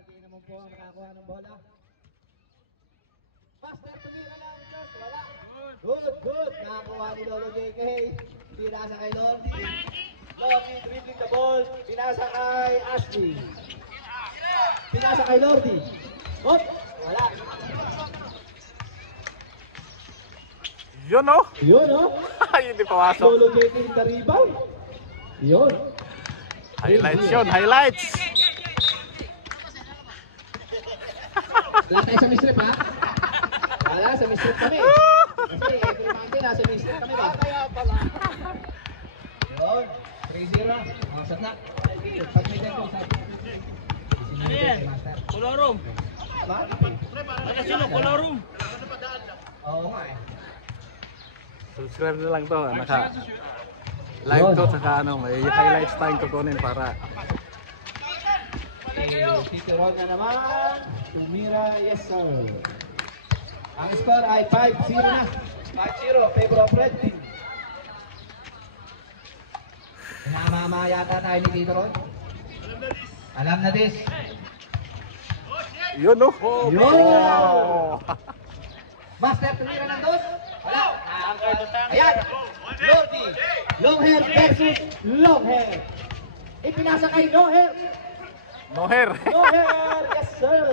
RK naman po ang nakakuha ng bola. Master tumira lang, Diyos, wala. Good. Nakakuha ni Lolo JK. Pinasa kay Lordy. Lordy dribbling the ball. Pinasa kay Ashley. Pinasa kay Lordy. Hop, wala. Yun oh. Yun oh. Hindi pawasok. Lolo JK in the rebound. Yun. Highlights yun, highlights. Lahat tayo sa mistrip ha? Wala, sa mistrip kami. Kasi every Monday nasa mistrip kami ba? Kaya pala. Yun, 3-0 na. Maksat na. Pag-medan ko sa... Ano yan? Colorum. Ano sino? Colorum. Oo nga eh. Subscribe na lang to, naka live to, saka ano, may highlights tayong kukunin para Titiron na naman. Tumira, yes sir. Ang score ay 5-0 na. 5-0, favor of red team. Namama yata tayo ni Titiron. Alam na this. yun oh. Yun! Master, tumira ng dos. Wala. Ayan. Lordy. Long hair versus long hair. Ipinasa kay no hair. No hair. No hair. Yes sir.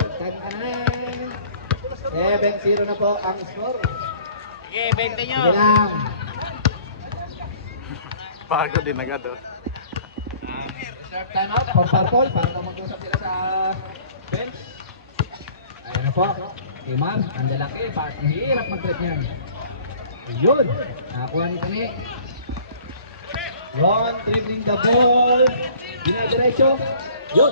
7-0 na po ang score. Sige, 20 nyo. Sige lang. Pagod din agad oh. Reserve time out for purple para mag-usap sila sa bench. Ayan na po. Imar, ang lalaki. Ang hirap mag-thread niyan. Yun. Nakakuha ni Tani. Ron, dribbling the ball. Dinadiretso. Yun.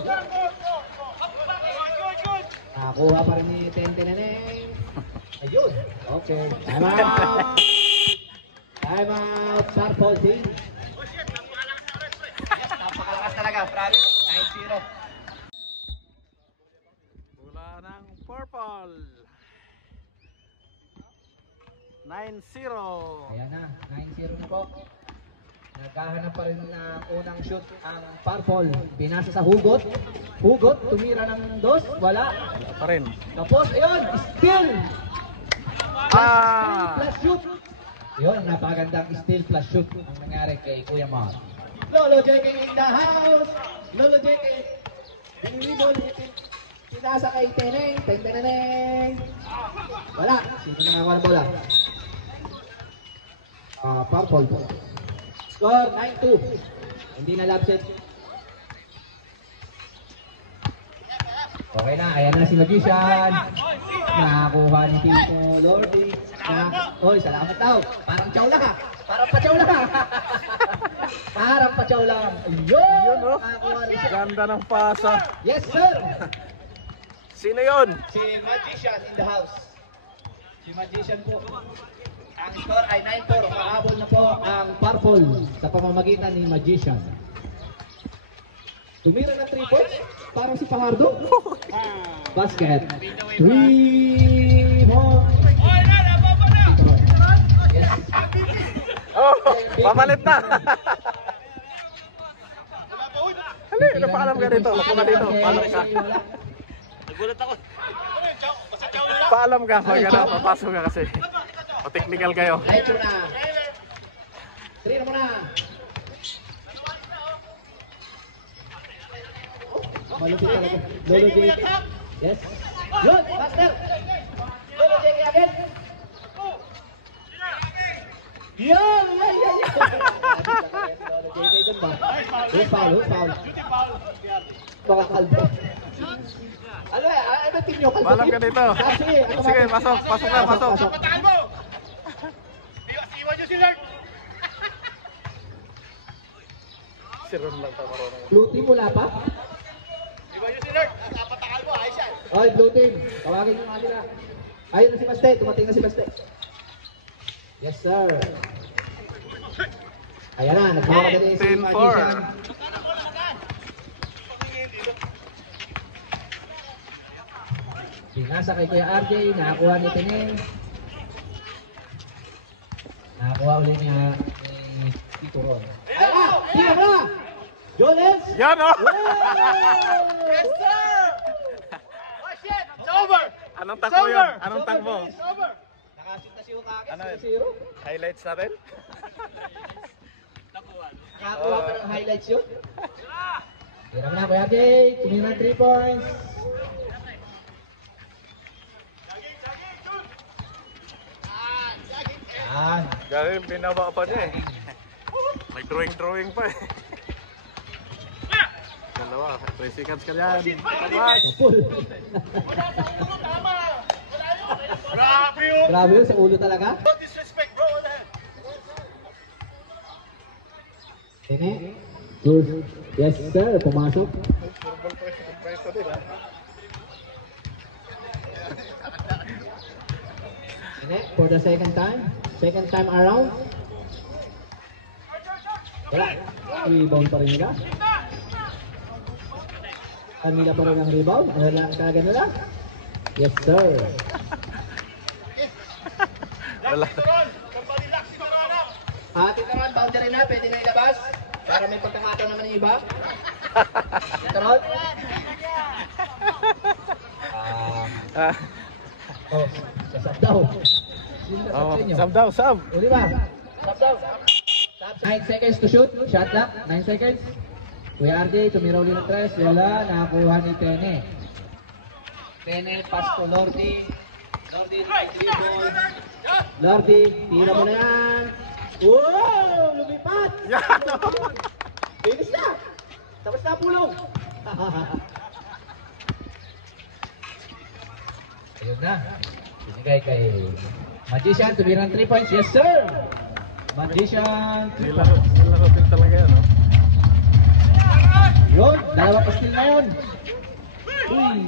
Nakakuha pa rin ni Tente Neneng. Ayun. Okay. Time out. Time out. Purple team. Napakalakas talaga. Promise. 9-0. Bola ng purple. 9-0. Ayan na. 9-0 na po. Naghahanap pa rin ng unang shoot ang purple. Binasa sa hugot. Hugot. Tumira ng dos. Wala. Wala pa rin. Tapos, ayun. Steal. Plus shoot. Yun. Napakagandang steal plus shoot ang nangyari kay Kuya Mar. Lolo JK in the house. Lolo JK. Binibol. Pinasa kay Teneng. Teneng. Wala. Sino nakakuha ng bola? Purple po. Score 9-2. Hindi na lapset. Okay na, ayan na si Magician. Nakakuha ni Tito Lordy. Oy, salamat daw. Parang chawla ka. Parang pachawla ka. Parang pachawla. Ayun, oh. nakakuha ni siya. Ganda ng pasa. Yes, sir. Sino yun? Si Magician in the house. Si Magician po. Ang score ay 9-4. Mahabol na po ang purple sa pamamagitan ni Magician. Tumira ng 3 points. Parang si Pahardo. Basket. 3 more. Yes. Oh, pamalit na. Hali, napaalam ka dito. Upo ka dito. Paalam ka. Nagulat ako. Paalam ka. Pag ano, papasok ka kasi. O-technical kayo. Light na. 3 na muna. Malupit talaga. Lolo JK. Yes. Yun, master. Lolo JK again. Yan. Lolo JK dun ba? Who's foul? Baka kalbo. Ano eh? Ano team nyo? Kalbo Paalam team? ka dito. Sige, pasok. Pasok ka, pasok. Patahan mo! Iwan nyo si Lord! Si Ron lang tayo marunong. Blue team wala pa? Iwan nyo si Lord! Patahan mo, ayos yan! Oy, blue team. Tawagin yung kanila. Ayun na si Baste. Tumating na si Baste. Yes, sir. Ayan na. Nagbawa ka din si 10-4. Magician. Pinasa kay Kuya RJ. Nakakuha ni Teneng. Nakakuha ulit niya ni Tito Ron. Ayan na! Tingnan mo na! Jones! Yan oh! Yes, sir! over! Anong takbo yun? Anong takbo? Over! Nakashoot na si Hukake, Ano yun? 0-0. Highlights natin? Nakakuha pa ng highlights yun. Hirap na, Kuya Jay. Tumira 3 points. Yan. Galing, binaba pa niya eh. May drawing pa eh. Dalawa, 3 seconds ka yan. Full. Grabe yun! Grabe yun, sa ulo talaga. No disrespect, bro. What the hell? Tene. Good. Yes, sir. Pumasok. Football pa yung preso din ah. Tene, for the second time. Second time around. Wala. Rebound pa rin nila. Kanila pa rin ang rebound. Ano lang, kagad na lang. Yes, sir. Wala. Relax, Titaron! Tito Ron, boundary na. Pwede na ilabas. Para may pagkakataon naman yung iba. Tito Ron. Oh, sasab daw. Sino sasab Oh, sa inyo? sub daw, sub. O, di ba? Sab daw. 9 seconds to shoot. Shot clock. 9 seconds. Kuya RJ, tumira ulit ng 3. Wala. Nakakuha ni Tene. Tene, pass to Lordi. Lordi, dribble. Lordi, tira mo na yan. Wow! Lumipat! Yan! Finish na! Tapos na pulong! Ayun na. Binigay kay Magician. Tumira ng 3 points. Yes, sir! Magician. 3 points. Nilaro din talaga yan, no? Yun, dalawang steal na yun. Uy!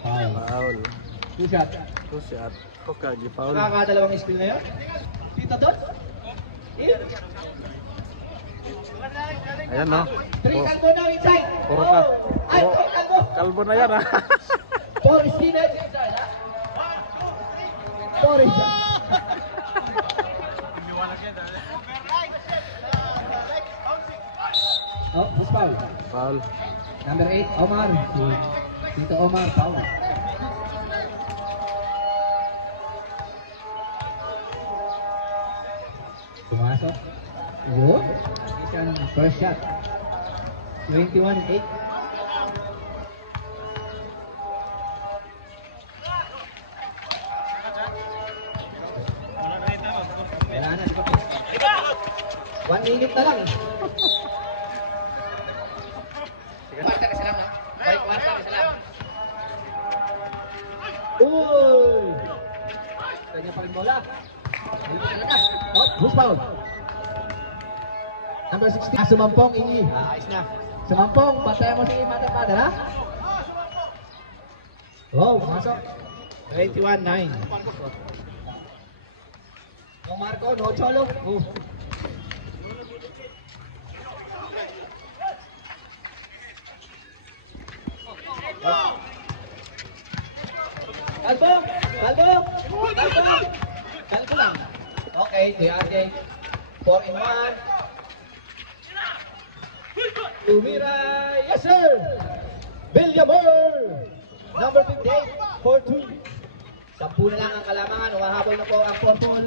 Foul. Foul. 2 shot. Tapos si At Hokage, foul. Nakakadalawang steal na yun. Dito doon. Ayan, no? 3 kalbo na inside. Puro ka. Ay, Puro, kalbo. kalbo na yan, ha? 4 steal na inside, ha? 4 inside. Oh, who's foul? Foul. Number 8, Omar. Dito Omar, foul. Pumasok. Yun. Isang first shot. 21-8. Wala na. 1 minute na lang. Kwarta ka sila, no? Bay, kwarta ka sila. Uy! Kanya pa rin bola. Oh, who's foul? Number 16. Sumampong, Ingi. Ayos na. Sumampong, patay mo si Mata-Mata, ha? Oh, masok. 21-9. No Marco, no Cholo. Kalbo! Kalbo! Kalbo! Kalbo lang. Okay, Kuya RJ. 4 in 1. Tumira, yes sir! Villamor! Number 58, 4-2. 10 na lang ang kalamangan. Umahabol na po ang purple.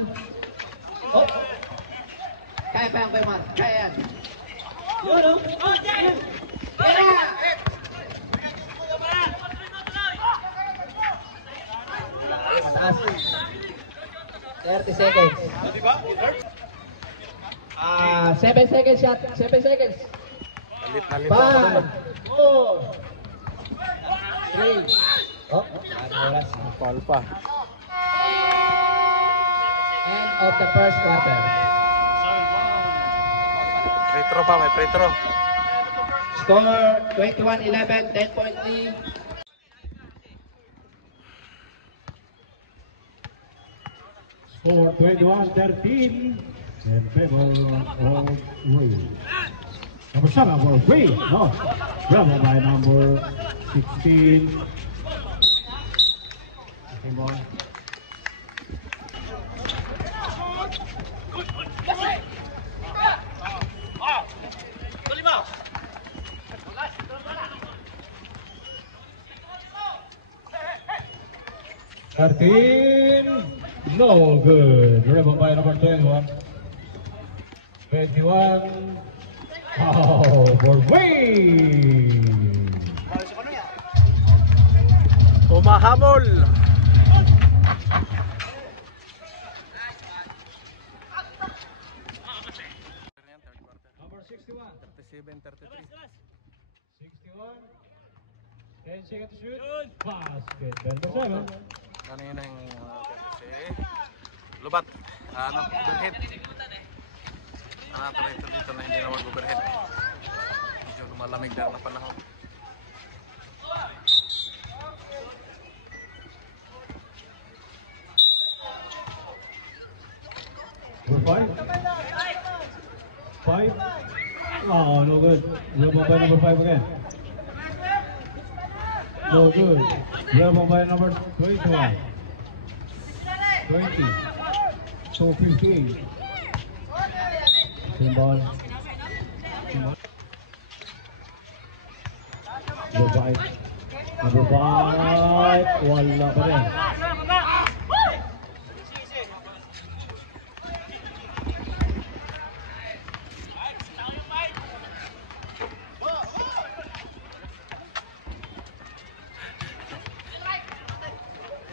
Oh! Kaya pa yan, Kuya Mar. Kaya yan. Yun, oh! Yun! Kaya! Mataas. 30 seconds. 7 seconds shot. 7 seconds. Nalit 5, ako. 4, 3. Oh, oras. Foul pa. End of the first quarter. Free throw pa, may free throw. Score 21-11, 10-point lead. Score 21-13 in favor of Wales. Number 7 for Wales, no. Bravo by number 16. Okay, boy. 13. No good. Rebound by number 21. 21. Oh, for Wayne. Humahabol. Number 61. 37-33. 61. 10 seconds to shoot. Basket. Number 7. Kanina yung kasi lubat. Overhead. Tuloy dito na hindi na mag-overhead. Medyo lumalamig na ang panahon. Number 5. 5. Oh, no good. Rebound by number 5 again. No good. Rebound by number 21. 20. So 15. Same ball. Number 5. Number 5. Wala pa rin.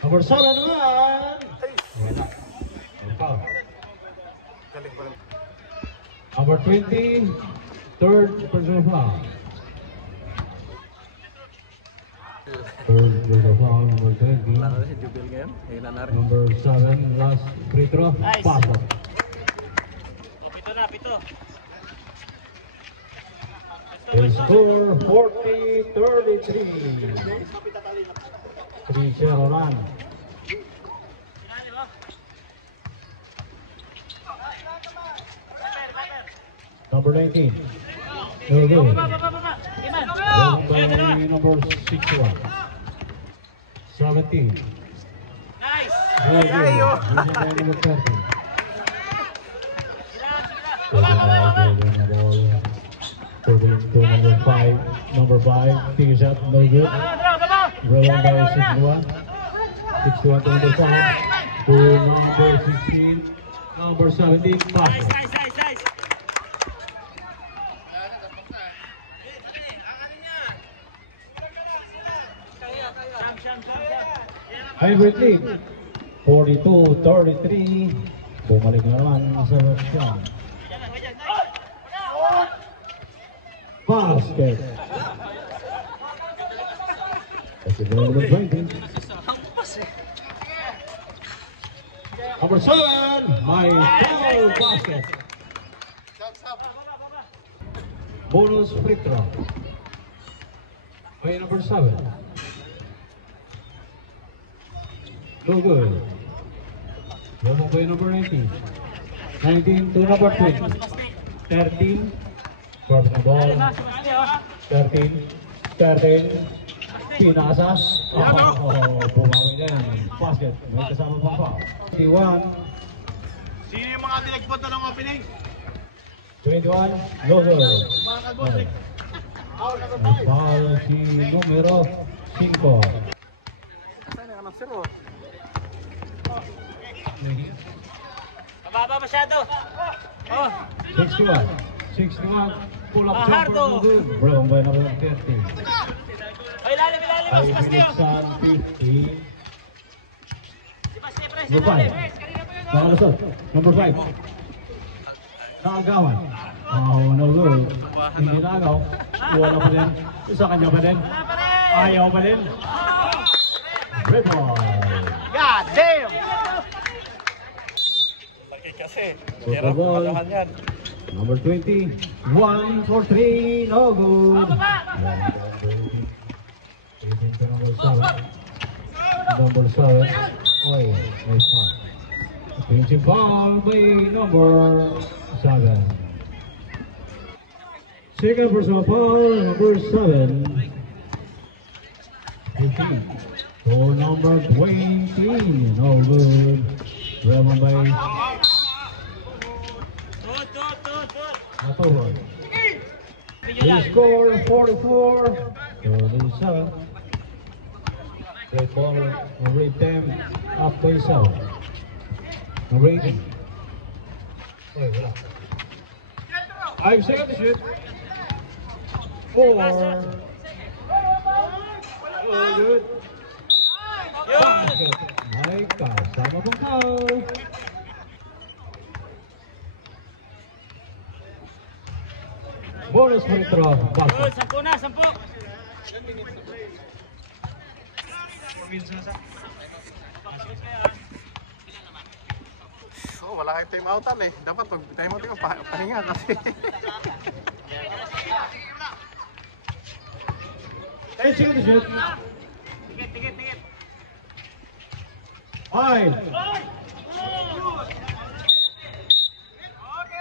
Number 7 naman. Wala. Foul. Galing pa rin. Number 20, third personal foul. Third personal foul, number 20. Wala na si Jubil ngayon. Hina na rin. Number 7, last free throw. Pass up. Pito. The score 40-33. 3-0 run. Number 19. No good. Number 61. 17. Nice! No good. Number 30. Number 5. Number 5. Take a shot. No good. Rebound by 61. 61 to number 5. To number 16. Number 17. Pass. Nice! Hybrid League. 42-33. Bumalik na naman sa Russian. Basket. That's the number 20. Number 7. My foul basket. Bonus free throw. By number 7. No good. Rebound by number 19. 19 to number 20. 13. First the ball. 13. Pinasa. Bumawi na yan. Basket. May kasama pang foul. 21. Sino yung mga pinagpunta ng opening? 21. No good. Foul si numero 5. Saan yung anak siro? Mababa masyado. Oh, 61. 61. Pull up jumper. Hardo. No good. Brown by number 30. ay lalim, mas Bastio. San 50. Si Bastio, press, Number 5. Nakalusot. Number 5. Nakagawan. Oh, no good. Hindi nagaw. Wala pa din. Sa kanya pa din. Ayaw pa din. Rebound. God damn! Laki kasi. Hirap Pagahan yan. Number 20. 1 for 3. No good. Number 7. Oy, nice one. Pinching foul by number 7. Second personal foul, number 7. 15. For number 20. No good. Rebound by Matoron. The score 44. So this is 7. Great ball, number 10, up by Sao. Number 18. Oy, wala. 5 seconds to shoot. 4. Oh, good. Basket. Ay, kasama pong foul. Bonus free throw. Basket. 10 na, 10. Oh, wala kayong time outan eh. Dapat pag time out ko, pahinga kasi. 10 seconds to shoot. Tikit. 5.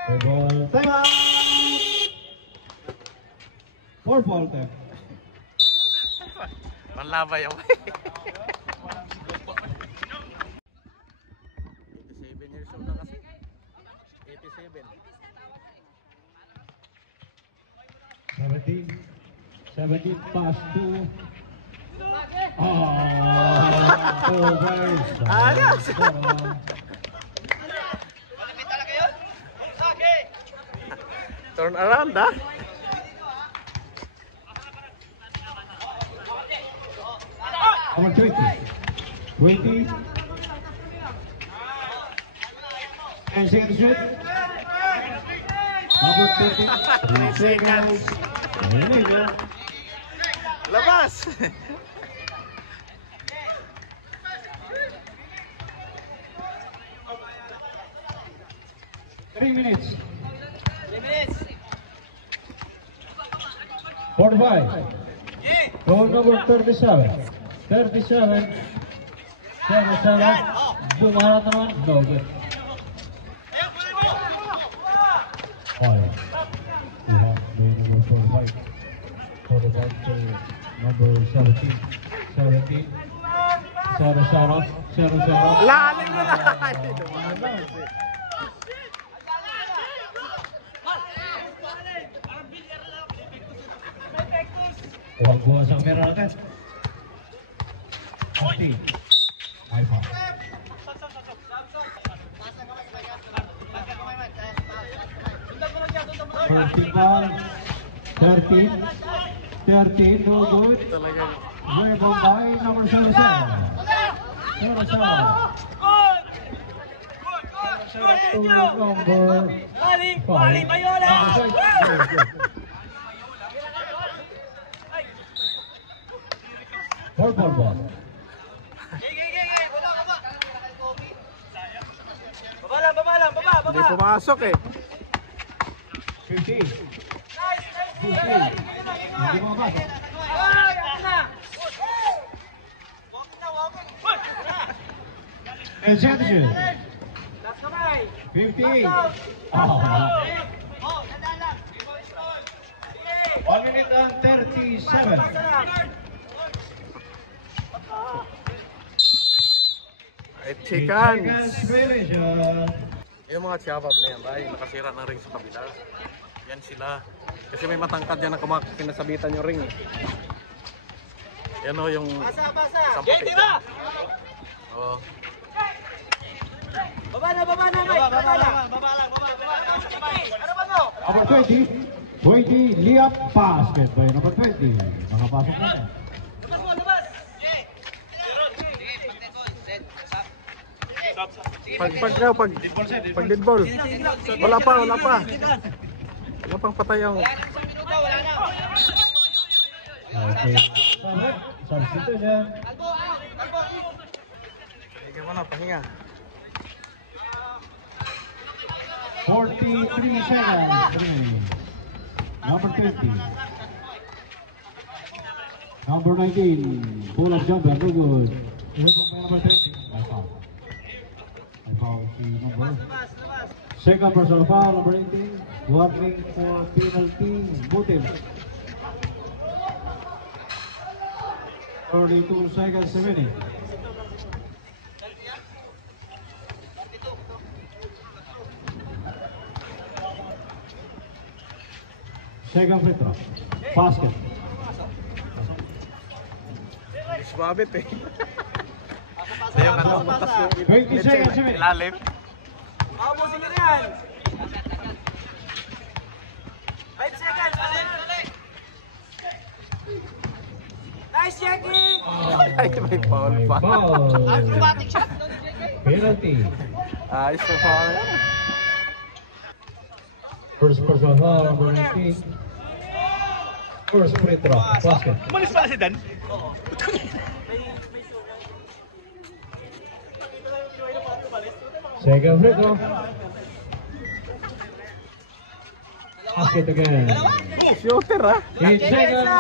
Good ball. Time out. 4 ball time. Panlabay ako. 87 years old na kasi. 87. 17 pass to over. Ayos! Turn around ah. Number 20. 20. And second shoot. Number 20. 3 seconds. Labas! 3 minutes. 45. Goal number 37. 37. 7-7. Bumarat naman. No good. 5. We have number 45. 45 to number 17. 17. 0-0. 0-0. Lalim mo na! Hindi dumaan na. Huwag buwas ang pera natin. 40. High five. 13, no good. Talagang Rebound by number 77. 77. To number 5. Bayola! Four ball. Baba! hindi pumasok eh. 15. 15. Hindi mo ba? And Sanderson. 15. Oh. 1 minute and 37. Ay, chikans. Violation. Yung mga tiyabab na yan, ay nakasira ng ring sa kabila. Yan sila. Kasi may matangkad yan na pinasabitan yung ring. Yan o yung... Samputin. Oo. Baba na, Ano ba mo? Number 20. 20. Liap basket by number 20. Makapasok na. Pag dead ball. Wala pa. Wala pang patayang. Okay. Substitution. Tingnan mo na, pahinga. 43 seconds. Number 20. Number 19. Pull up jumper. No good. Number 20. I foul si number. Second personal foul. Number 18. Warning for penalty. Butil. 32 seconds remaining. Second free throw. Basket. Sumabit eh. Sa yung ano, butas yung 20 seconds remaining. ilalim. Mabusin nyo na yan. 5 seconds. Nice checking. Ay, may foul pa. Foul. Penalty. Ayos na foul. First personal foul, number 19. First free throw. Basket. Umalis pala si Dan. Second free throw. Basket again. Shooter ah. 8 seconds.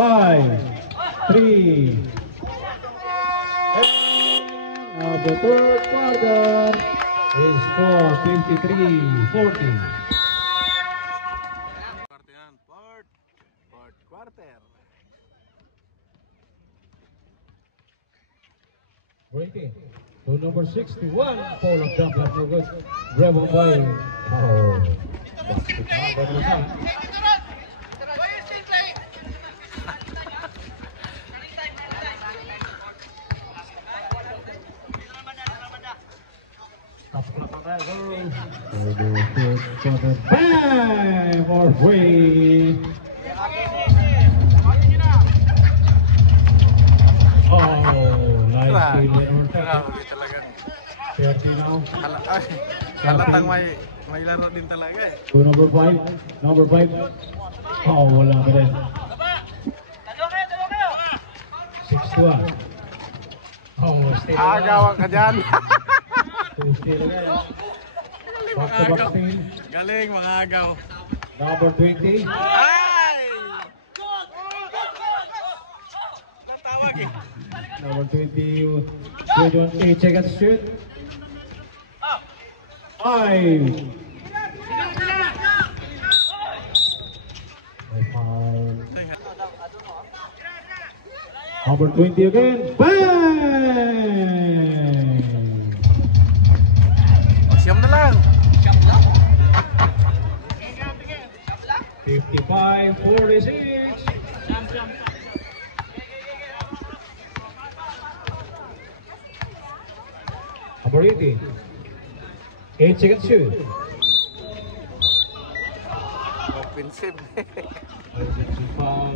5, 3. And the third quarter is score 23-14. Fourth quarter. Breaking to number 61, Paul of jumper, no good. Rebel by bang for free. Oh, nice Grabe steal. talaga. 30 now. Halatang may laro din talaga eh. To number 5. Number 5. Oh, wala pa rin. Dalawa kayo. 6-1. Oh, steal. Agawan ka dyan. Two steal again. Back-to-back steal. Galing mga agaw. Number 20. Ay! Ang tawag eh. Number 20. 8 seconds shoot. 5. Number 20 again. Bang! Siyam na lang. 55-46. Number 80. 8 seconds shoot. Offensive. Foul.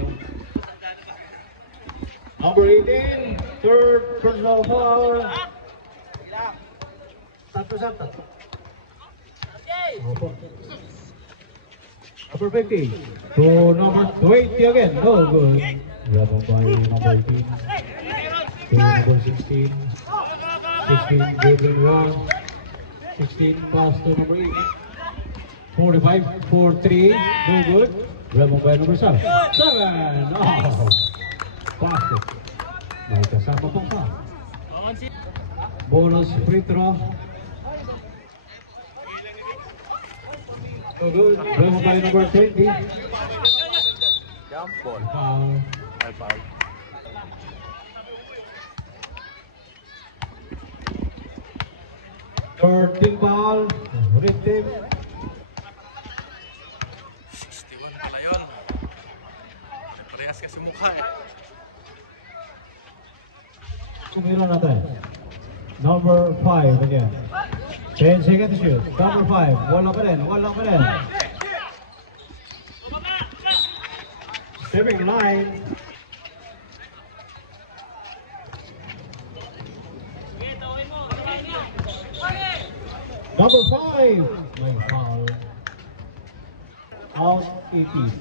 Number 18, third personal foul. Tatlo. Number 50 to number 20 again. No good. Grab by number 18. To number 16. 16 dribbling wrong. 16 pass to number 8. 45-4-3. No good. Grab by number 7. 7. Oh. Basket. May kasama pang pa. Bonus free throw. So good. Grab by number 20. Jump ball. Foul. Ay, foul. Third team foul. Red team. 61 pala yun. May parehas kasi mukha eh. Kumira natin. Number 5 again. 10 seconds shoot. Number 5. Wala pa rin. Stepping line. Number 5. May foul. Out 18.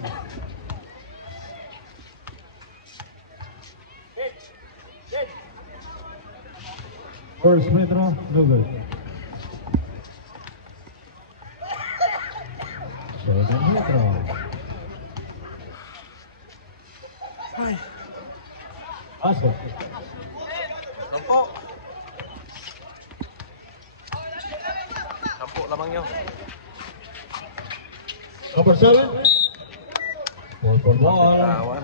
First free throw, no good. Second free throw. Basket. Sampo lamang yun. Number 7. Ball for ball. Tawan.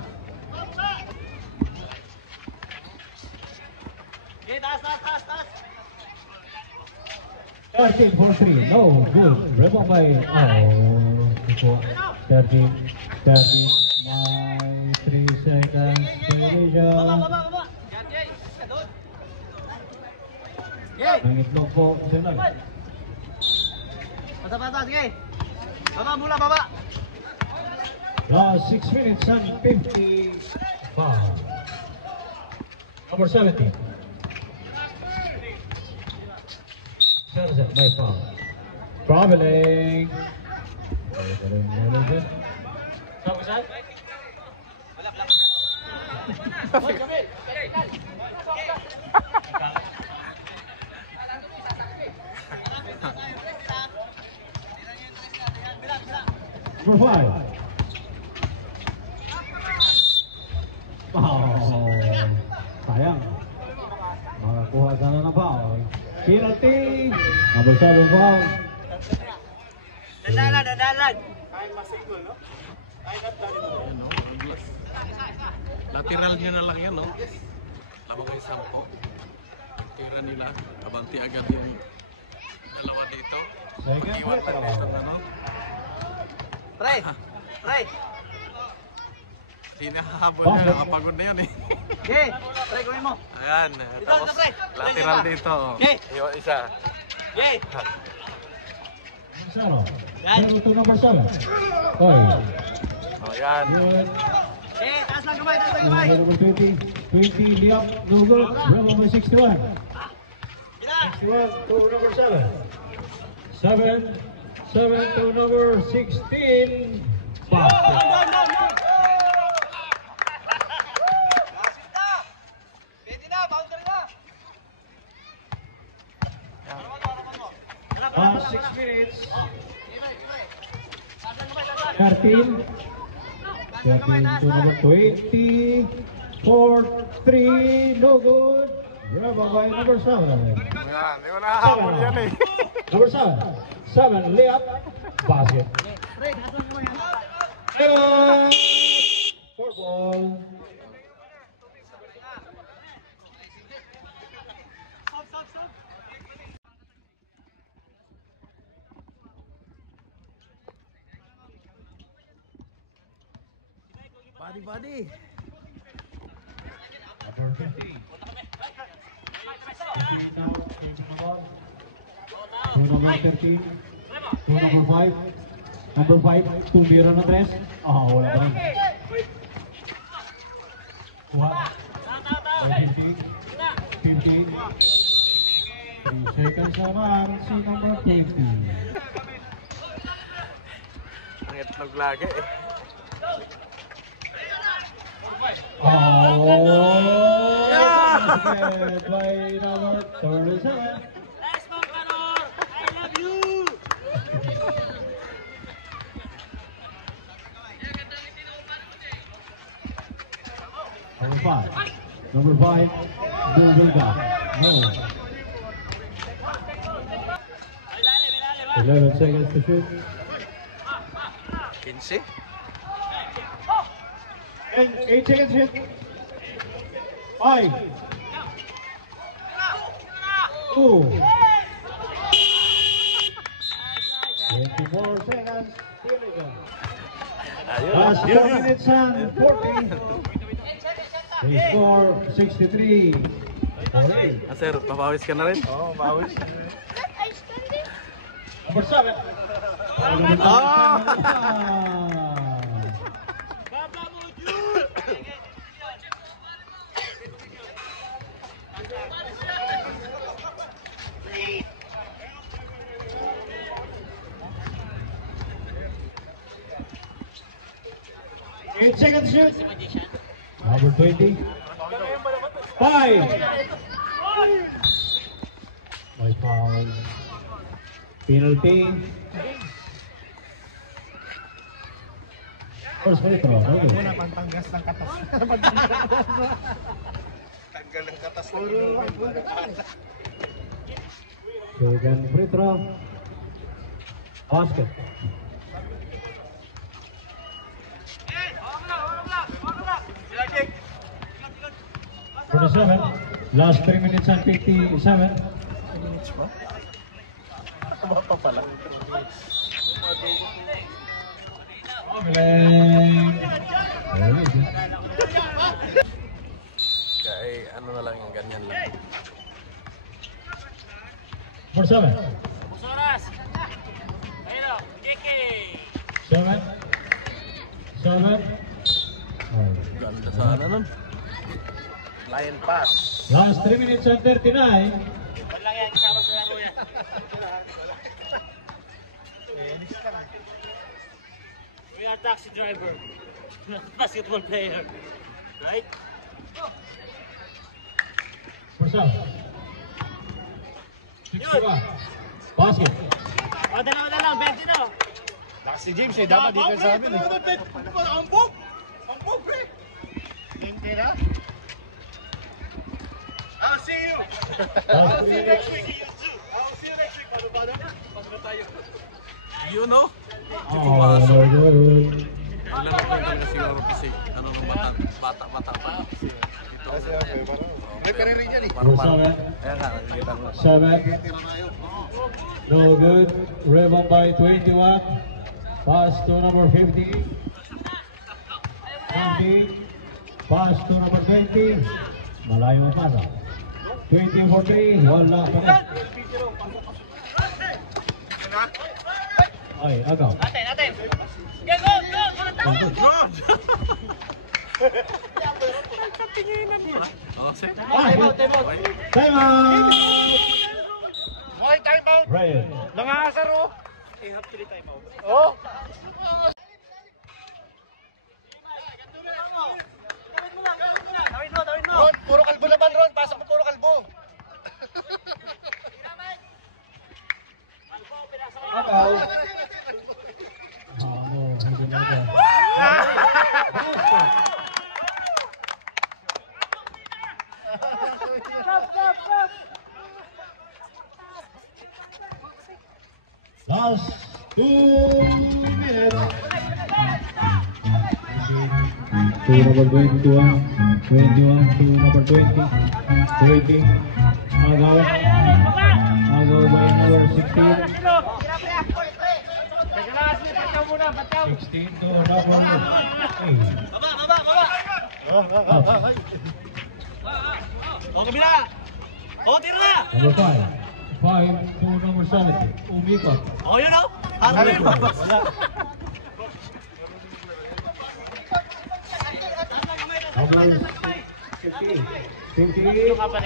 Okay, taas. 13 for 3. No good. Rebound by. Oh. 13, 13, 9, 3 seconds, position. Ang itlog po, sunod. Bata, sige. Baba mula, baba. Last 6 minutes and 55. Number 17. Sunset by foul. Traveling. Number 5. Oh, sayang. Makakuha sana ng foul. Penalty. Number 7 foul. Dandalan. Lateral nyo na lang yan, no? Labang kayo 10. Tira nila. Abanti agad yung dalawa dito. Second Iwan free na throw. dito, ano? Try. Hindi nakahabol na. Nakapagod na yun, eh. Okay, try gawin mo. Ayan. Tapos pre. lateral dito. Okay. Yung isa. Okay. Zero. Zero to number 7. Oy. Oh, yan. Good. Okay, taas lang kamay. Number 20. 20, Liam, no good. Roll number 61. Gila. 61 to number 7. 7 to number 16. Basket. Pwede na, boundary na. Last 6 minutes. 13. 13 to number 20. 4, 3, no good. Rebound by number 7. Yan. Di mo nakahabol yan, eh. Number 7. 7, layup. Basket. Layup. 4 ball. Body. Number 15. To number 13. To number 5. Number 5. Tumira ng tres. Wala ba? 15. 3 seconds naman si number 50. Ang itlog lagi, eh. Basket by number 37. Nice one, Kanor. I love you. Number 5. Bulga. No. 11 seconds to shoot. 15. And 8 seconds hit. 5. 2. 24 seconds. Here we go. Last 4 minutes and 40. They score 63. Sir, papawis ka na rin? Oo, papawis. Number 7. Eight seconds shoot. Number 20. 5. By foul. Penalty. First free throw. Wala pang tanggas ng katas. Tanggal ng katas ng inumin. Second free throw. Basket. For the 7. Last 3 minutes and 57. Kaya ano na lang yung ganyan lang. For 7. Soras. Ayun o. Kiki. 7. 7. Ganda sana nun. Lion pass. Last 3 minutes and 39. Wala yan. Kasama sa laro yan. We are taxi driver. Not basketball player. Right? For 7. 61. Basket. O, dalawa na lang. 20 na. Si James eh, dapat dito sa amin eh. Ambog! Ambog, pre! Hindi na? I'll see you! Last 3 minutes. I'll see you next week, Manu. Pagod na tayo. You know? Oh, very good. Ilalagay lang siguro kasi ano nung bata pa. Kasi ito. May karera dyan eh. For 7. Kaya nga, nakikita ko. 7. No good. Rebound by 21. Pass to number 50. 20. Pass to number 20. Malayo ang pasa. 20 for 3. Wala pa rin. Ay, agaw. Natin. Go, go, go. Wala tayo. God! Oh, sige. Time out! Okay, time out! Ryan. Nangasar oh! Oh. Tawid mo. Ron, puro kalbo naman Ron! Pasok mo puro kalbo! Agaw. Last 2 minutes. To number 21, 21 to number 20, 20. Agaw. Agaw by number 16. 16 to number 8. Baba. O, kabila. O, tira na. Number 5. 5 to number 7. Umikot. O, yun o. Harap na yun. Number 50. 50. Tapat.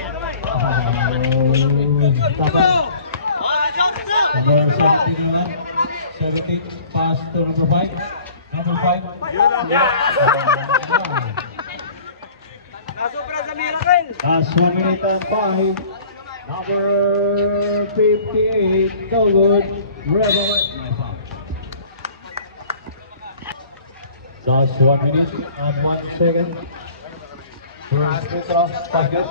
O, let's go. Number 17 naman. 17. Pass to number 5. Number 5. Nasubra sa Miracle. Last 1 minute and 5. Number 58. No good. Rebel. My foul. Last 1 minute and 1 second. First free throw. Basket.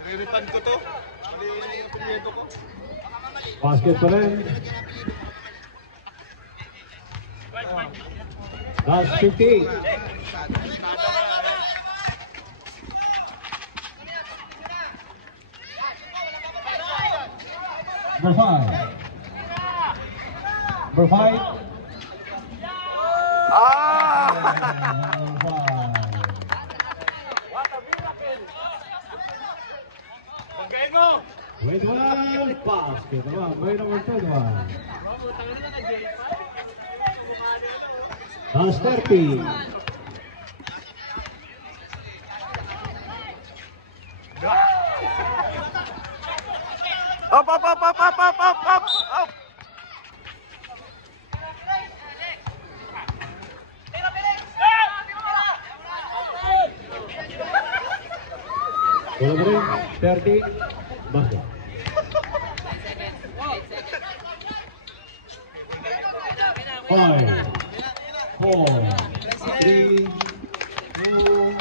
Nililitan ko to. Mali yung pinyedo ko. Basket pa rin. Last 50. Number 5. Number 5. Number 5. Pagkain mo. Wait one. Basket naman. May number 21. Last 30. Up! Bola ring. 30. Basket. Five, 4, 3, 2,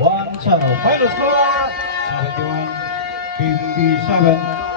1, channel. Final score 71-57.